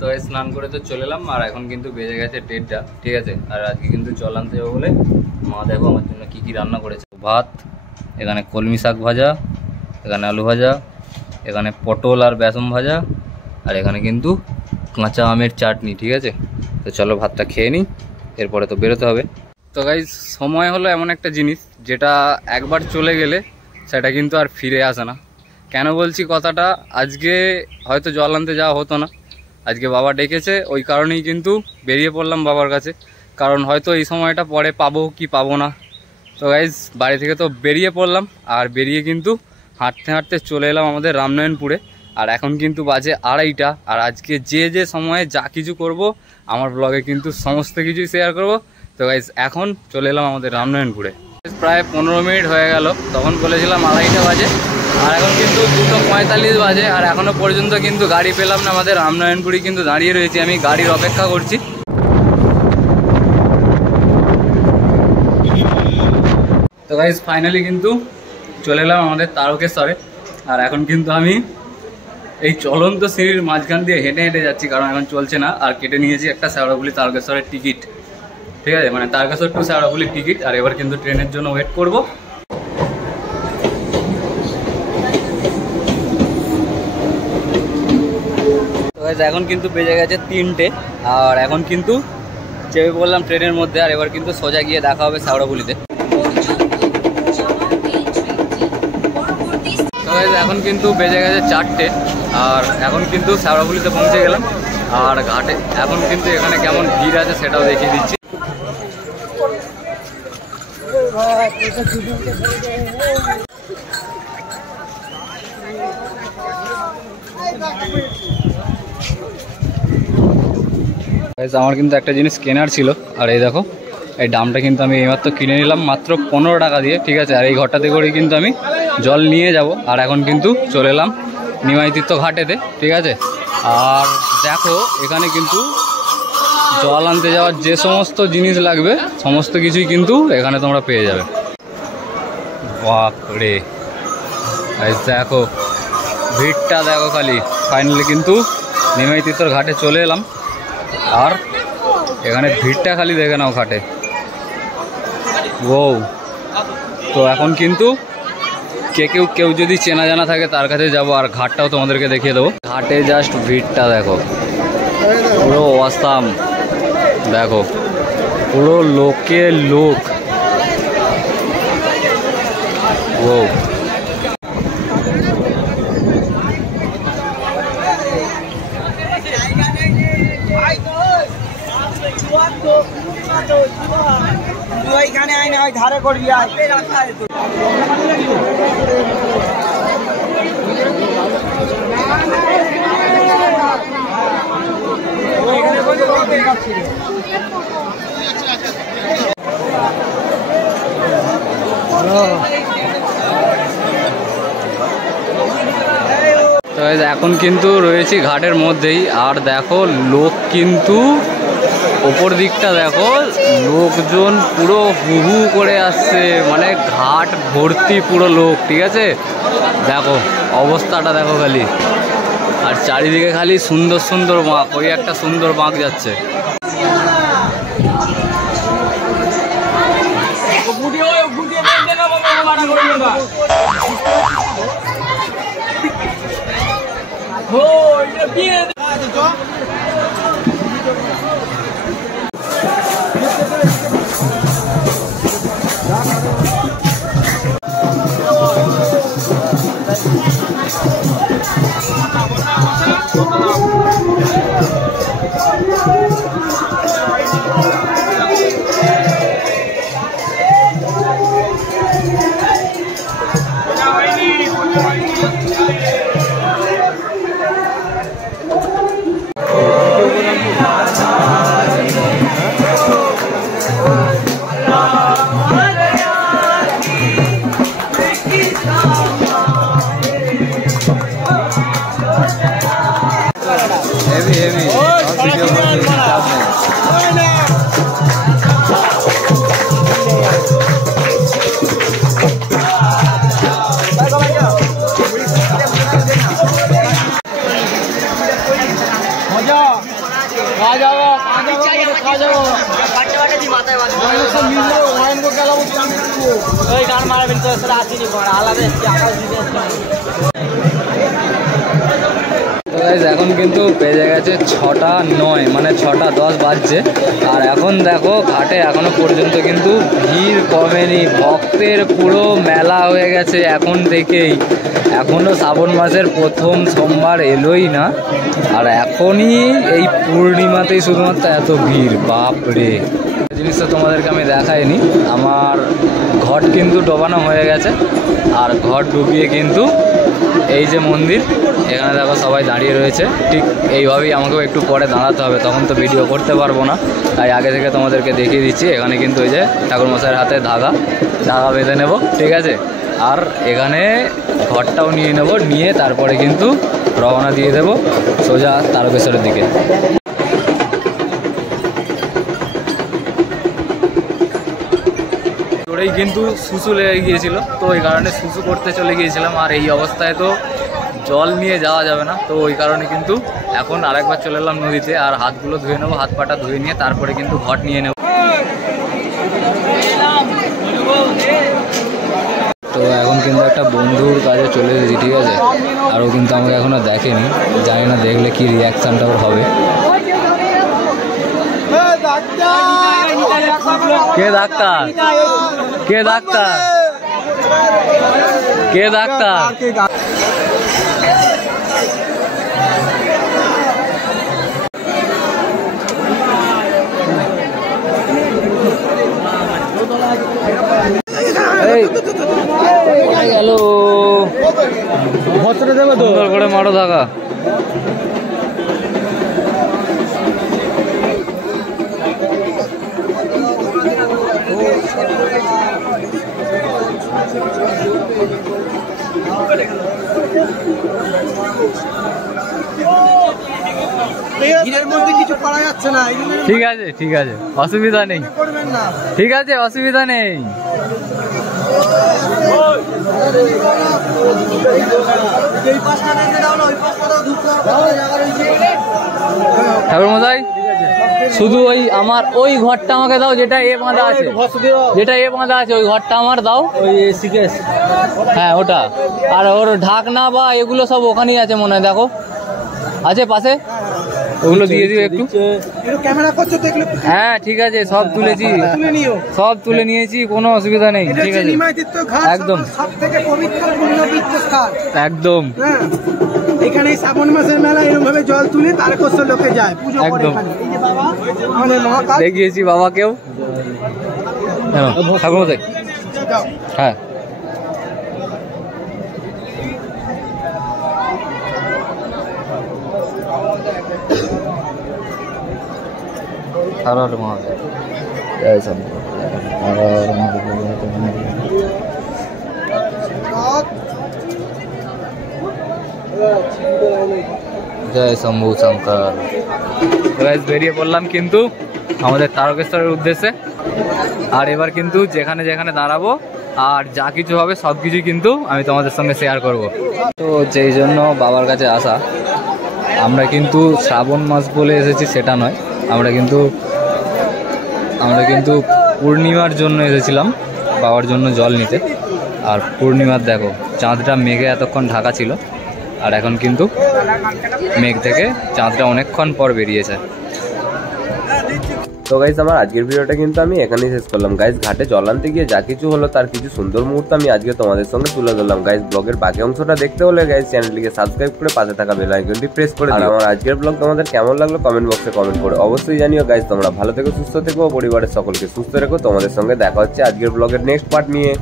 তো স্নান করে তো চলে এলাম, আর এখন কিন্তু বেজে গেছে 1:30, ঠিক আছে। আর আজকে কিন্তু জল আনতে যাবো বলে মা দেখো আমার জন্য কি কি রান্না করেছে। ভাত, এখানে কলমি শাক ভাজা, এখানে আলু ভাজা, এখানে পটল আর বেসন ভাজা, আর এখানে কিন্তু কাঁচা আমের চাটনি, ঠিক আছে। তো চলো ভাতটা খেয়ে নিই, এরপরে তো বেরোতে হবে। তো গাইস, সময় হলো এমন একটা জিনিস যেটা একবার চলে গেলে সেটা কিন্তু আর ফিরে আসে না। কেন বলছি কথাটা, আজকে হয়তো জল আনতে যাওয়া হতো না, আজকে বাবা ডেকেছে, ওই কারণেই কিন্তু বেরিয়ে পড়লাম বাবার কাছে। কারণ হয়তো এই সময়টা পরে পাবো কি পাবো না। তো গাইস, বাড়ি থেকে তো বেরিয়ে পড়লাম, আর বেরিয়ে কিন্তু হাঁটতে হাঁটতে চলে এলাম আমাদের রামনারায়ণপুরে। আর এখন কিন্তু বাজে 2:30, আর আজকে যে সময়ে যা কিছু করব আমার ব্লগে কিন্তু সমস্ত কিছুই শেয়ার করব। তো গাইস, এখন চলে এলাম আমাদের রামনারায়ণপুরে। প্রায় 15 মিনিট হয়ে গেল, তখন বলেছিলাম 2:30 বাজে, আর এখন কিন্তু 2:45 বাজে, আর এখনও পর্যন্ত কিন্তু গাড়ি পেলাম না। আমাদের রামনারায়ণপুরে কিন্তু দাঁড়িয়ে রয়েছি, আমি গাড়ির অপেক্ষা করছি। তো গাইস, ফাইনালি কিন্তু চলে এলাম আমাদের তারকেশ্বরে। আর এখন কিন্তু আমি এই চলন্ত সিঁড়ির মাঝখান দিয়ে হেঁটে হেঁটে যাচ্ছি, কারণ এখন চলছে না। আর কেটে নিয়েছি একটা শেওড়াফুলি তারকেশ্বরের টিকিট, ঠিক আছে, মানে তারকেশ্বর টু শেওড়াফুলির টিকিট। আর এবার কিন্তু ট্রেনের জন্য ওয়েট করব। তো গাইস, এখন কিন্তু বেজে গেছে 3টে, আর এখন কিন্তু চেপে পড়লাম ট্রেনের মধ্যে। আর এবার কিন্তু সোজা গিয়ে দেখা হবে শেওড়াফুলিতে। তো গাইস, এখন কিন্তু বেজে গেছে 4টে, আর এখন কিন্তু শেওড়াফুলিতে পৌঁছে গেলাম। আর ঘাটে এখন কিন্তু এখানে কেমন ভিড় আছে সেটাও দেখিয়ে দিচ্ছি। আমার কিন্তু একটা জিনিস কেনার ছিল, আর এই দেখো এই ডামটা কিন্তু আমি এইমাত্র কিনে নিলাম মাত্র 15 টাকা দিয়ে, ঠিক আছে। আর এই ঘরটাতে করেই কিন্তু আমি জল নিয়ে যাব। আর এখন কিন্তু চলে এলাম নিমাই তীর্থ ঘাটেতে, ঠিক আছে। আর দেখো এখানে কিন্তু জল আনতে যাওয়ার যে সমস্ত জিনিস লাগবে সমস্ত কিছুই কিন্তু এখানে তোমরা পেয়ে যাবে। বাপরে, দেখো ভিড়টা দেখো খালি। ফাইনালি কিন্তু নিমাই তীর্থর ঘাটে চলে এলাম, আর এখানে ভিড়টা খালি দেখে নাও ঘাটে। ও, তো এখন কিন্তু কেউ যদি চেনা জানা থাকে তার কাছে যাব, আর ঘাটটাও তোমাদেরকে দেখিয়ে দেবো। ঘাটে জাস্ট ভিড়টা দেখো, পুরো অসাম। দেখো পুরো লোকে লোক। ও, ধারে করবি তো এখন কিন্তু রয়েছি ঘাটের মধ্যেই। আর দেখো লোক কিন্তু ওপর দিকটা দেখো, লোকজন পুরো হু হু করে আসছে, মানে ঘাট ভর্তি পুরো লোক, ঠিক আছে। দেখো অবস্থাটা দেখো খালি, আর চারিদিকে খালি সুন্দর সুন্দর বাঁক। ওই একটা সুন্দর বাঁক যাচ্ছে। এখন কিন্তু বেজে গেছে 6:09, মানে 6:10 বাজছে। আর এখন দেখো ঘাটে এখনো পর্যন্ত কিন্তু ভিড় কমেনি, ভক্তের পুরো মেলা হয়ে গেছে এখন থেকেই। এখনো শ্রাবণ মাসের প্রথম সোমবার এলোই না, আর এখনই এই পূর্ণিমাতেই শুধুমাত্র এত ভিড়, বাপরে। জিনিসটা তোমাদেরকে আমি দেখাইনি, আমার ঘট কিন্তু ডোবানো হয়ে গেছে। আর ঘট ডুবিয়ে কিন্তু এই যে মন্দির, এখানে দেখো সবাই দাঁড়িয়ে রয়েছে। ঠিক এইভাবেই আমাকেও একটু পরে দাঁড়াতে হবে, তখন তো ভিডিও করতে পারবো না, তাই আগে থেকে তোমাদেরকে দেখিয়ে দিচ্ছি। এখানে কিন্তু ওই যে ঠাকুরমশাইয়ের হাতে ধাগা বেঁধে নেব, ঠিক আছে। আর এখানে ঘরটাও নিয়ে নেব, নিয়ে তারপরে কিন্তু রওনা দিয়ে দেব সোজা তারকেশ্বরের দিকে। তোরেই কিন্তু শুশু লেগে গিয়েছিল, তো ওই কারণে শুশু করতে চলে গিয়েছিলাম। আর এই অবস্থায় তো জল নিয়ে যাওয়া যাবে না, তো ওই কারণে কিন্তু এখন আরেকবার চলে এলাম নদীতে। আর হাতগুলো ধুয়ে নেবো, হাত পাটা ধুয়ে নিয়ে তারপরে কিন্তু ঘট নিয়ে নেব। তো এখন কিন্তু একটা বন্ধুর কাজে চলে এসেছি, ঠিক আছে। আর ও কিন্তু আমাকে এখনও দেখেনি, জানি না দেখলে কি রিয়াকশানটা ওর হবে। কে ডাক্তার? কে ডাক্তার? কে ডাক্তার? গেল সুন্দর করে মারো থাকা। ঠিক আছে, ঠিক আছে, অসুবিধা নেই, ঠিক আছে, অসুবিধা নেই। ঠাকুরমশাই, শুধু ওই আমার ওই ঘরটা আমাকে দাও, যেটা এ বাঁধা আছে, যেটা এ বাঁধা আছে, ওই ঘরটা আমার দাও। হ্যাঁ ওটা। আর ওর ঢাকনা বা এগুলো সব ওখানেই আছে মনে হয়, দেখো আছে পাশে, ওগুলো দিয়ে দিও একটু। হ্যাঁ ঠিক আছে, সব তুলেছি, সব তুলে নিয়েছি, কোনো অসুবিধা নেই, ঠিক আছে একদম একদম। এখানে শ্রাবণ মাসের মেলা এরকম ভাবে জল তুলে তারকেশ্বর লোকে যায় পুজো করে। দেখিয়েছি বাবাকেও। ঠাকুরমশাই, হ্যাঁ হর হর মহাদেব, জয় শম্ভু, হর হর মহাদেব। জয় শম্ভু শঙ্কর। বেরিয়ে পড়লাম কিন্তু আমাদের তারকেশ্বরের উদ্দেশ্যে। আর এবার কিন্তু যেখানে যেখানে দাঁড়াবো আর যা কিছু হবে সব কিছুই কিন্তু আমি তোমাদের সঙ্গে শেয়ার করব। তো যেই জন্য বাবার কাছে আসা, আমরা কিন্তু শ্রাবণ মাস বলে এসেছি সেটা নয়, আমরা কিন্তু পূর্ণিমার জন্য এসেছিলাম বাবার জন্য জল নিতে। আর পূর্ণিমার দেখো চাঁদটা মেঘে এতক্ষণ ঢাকা ছিল, আর এখন কিন্তু মেঘ থেকে চাঁদটা অনেকক্ষণ পর বেরিয়েছে। তো গাইজ আমার আজকের ভিডিওটা কিন্তু আমি এখানেই শেষ করলাম। গাইজ ঘাটে জল আনতে গিয়ে যা কিছু হলো তার কিছু সুন্দর মুহূর্ত আমি আজকে তোমাদের সঙ্গে তুলে ধরলাম। গাইজ ব্লগের বাকি অংশটা দেখতে হলে গাইজ চ্যানেলটিকে সাবস্ক্রাইব করে পাশে থাকা বেল আইকনটি প্রেস করে দিও। আর আমার আজকের ব্লগ তোমাদের কেমন লাগলো কমেন্ট বক্সে কমেন্ট করে অবশ্যই জানিও। গাইজ তোমরা ভালো থেকো, সুস্থ থেকো, পরিবারের সকলকে সুস্থ রেখো। তোমাদের সঙ্গে দেখা হচ্ছে আজকের ব্লগের নেক্সট পার্ট নিয়ে।